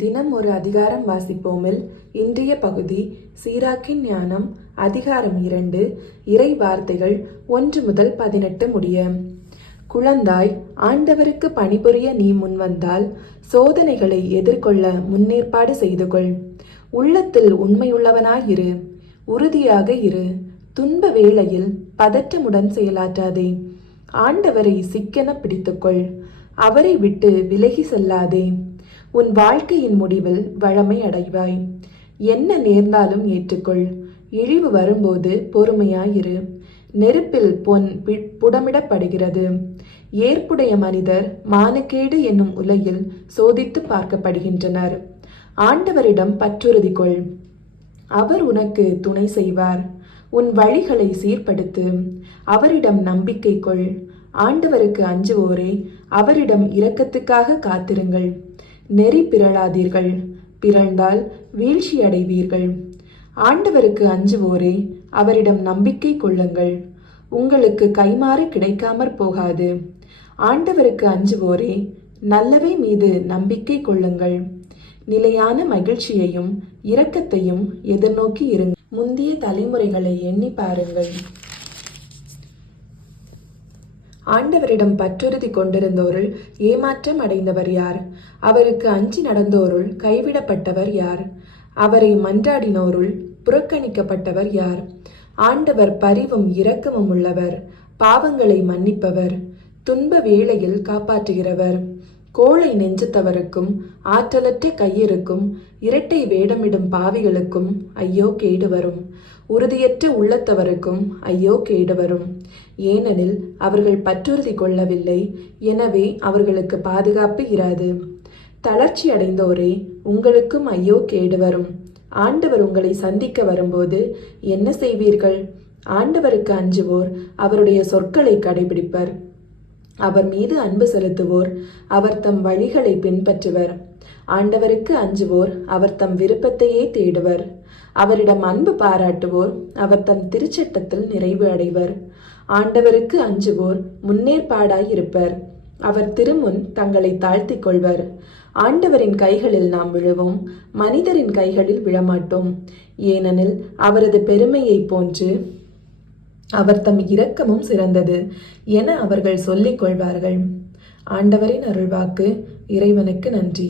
தினம் ஒரு அதிகாரம் வாசிப்போமில் இன்றைய பகுதி சீராக்கின் ஞானம் அதிகாரம் 2 இறை வார்த்தைகள் 1 முதல் 18 முடிய. குழந்தாய், ஆண்டவருக்கு பணிபுரிய நீ முன்வந்தால் சோதனைகளை எதிர்கொள்ள முன்னேற்பாடு செய்து கொள். உள்ளத்தில் உண்மையுள்ளவனாயிரு, உறுதியாக இரு. துன்ப வேளையில் பதற்றமுடன் செயலாற்றாதே. ஆண்டவரை சிக்கென பிடித்துக்கொள், அவரை விட்டு விலகி செல்லாதே. உன் வாழ்க்கையின் முடிவில் வளமை அடைவாய். என்ன நேர்ந்தாலும் ஏற்றுக்கொள். இழிவு வரும்போது பொறுமையாயிரு. நெருப்பில் பொன் புடமிடப்படுகிறது. ஏற்புடைய மனிதர் மானக்கேடு என்னும் உலையில் சோதித்து பார்க்கப்படுகின்றனர். ஆண்டவரிடம் பற்றுறுதி கொள், அவர் உனக்கு துணை செய்வார். உன் வழிகளை சீர்படுத்து, அவரிடம் நம்பிக்கை கொள். ஆண்டவருக்கு அஞ்சுவோரே, அவரிடம் இரக்கத்துக்காக காத்திருங்கள். நெறி பிறழாதீர்கள், பிறழ்ந்தால் வீழ்ச்சி அடைவீர்கள். ஆண்டவருக்கு அஞ்சுவோரே, அவரிடம் நம்பிக்கை கொள்ளுங்கள். உங்களுக்கு கைமாறு கிடைக்காமற் போகாது. ஆண்டவருக்கு அஞ்சுவோரே, நல்லவை மீது நம்பிக்கை கொள்ளுங்கள். நிலையான மகிழ்ச்சியையும் இரக்கத்தையும் எதிர்நோக்கி இருங்கள். முந்திய தலைமுறைகளை எண்ணி பாருங்கள். ஆண்டவரிடம் பற்றுறுதி கொண்டிருந்தோருள் ஏமாற்றம் அடைந்தவர் யார்? அவருக்கு அஞ்சி நடந்தோருள் கைவிடப்பட்டவர் யார்? அவரை மன்றாடினோருள் புறக்கணிக்கப்பட்டவர் யார்? ஆண்டவர் பரிவும் இரக்கமும் உள்ளவர், பாவங்களை மன்னிப்பவர், துன்ப வேளையில் காப்பாற்றுகிறவர். கோழை நெஞ்சத்தவருக்கும் ஆற்றலற்ற கையிருக்கும் இரட்டை வேடமிடும் பாவிகளுக்கும் ஐயோ கேடு வரும். உறுதியற்ற உள்ளத்தவருக்கும் ஐயோ கேடு வரும். ஏனெனில் அவர்கள் பற்றுறுதி கொள்ளவில்லை, எனவே அவர்களுக்கு பாதுகாப்பு இராது. தளர்ச்சி அடைந்தோரே, உங்களுக்கும் ஐயோ கேடு வரும். ஆண்டவர் உங்களை சந்திக்க வரும்போது என்ன செய்வீர்கள்? ஆண்டவருக்கு அஞ்சுவோர் அவருடைய சொற்களை கடைபிடிப்பர். அவர் மீது அன்பு செலுத்துவோர் அவர் தம் வழிகளை பின்பற்றுவர். ஆண்டவருக்கு அஞ்சுவோர் அவர் தம் விருப்பத்தையே தேடுவர். அவரிடம் அன்பு பாராட்டுவோர் அவர் தம் திருச்சட்டத்தில் நிறைவு அடைவர். ஆண்டவருக்கு அஞ்சுவோர் முன்னேற்பாடாயிருப்பர். அவர் திருமுன் தங்களை தாழ்த்திக் கொள்வர். ஆண்டவரின் கைகளில் நாம் விழுவோம், மனிதரின் கைகளில் விழமாட்டோம். ஏனெனில் அவரது பெருமையை போன்று அவர் தம் இரக்கமும் சிறந்தது என அவர்கள் சொல்லிக் கொள்வார்கள். ஆண்டவரின் அருள்வாக்கு. இறைவனுக்கு நன்றி.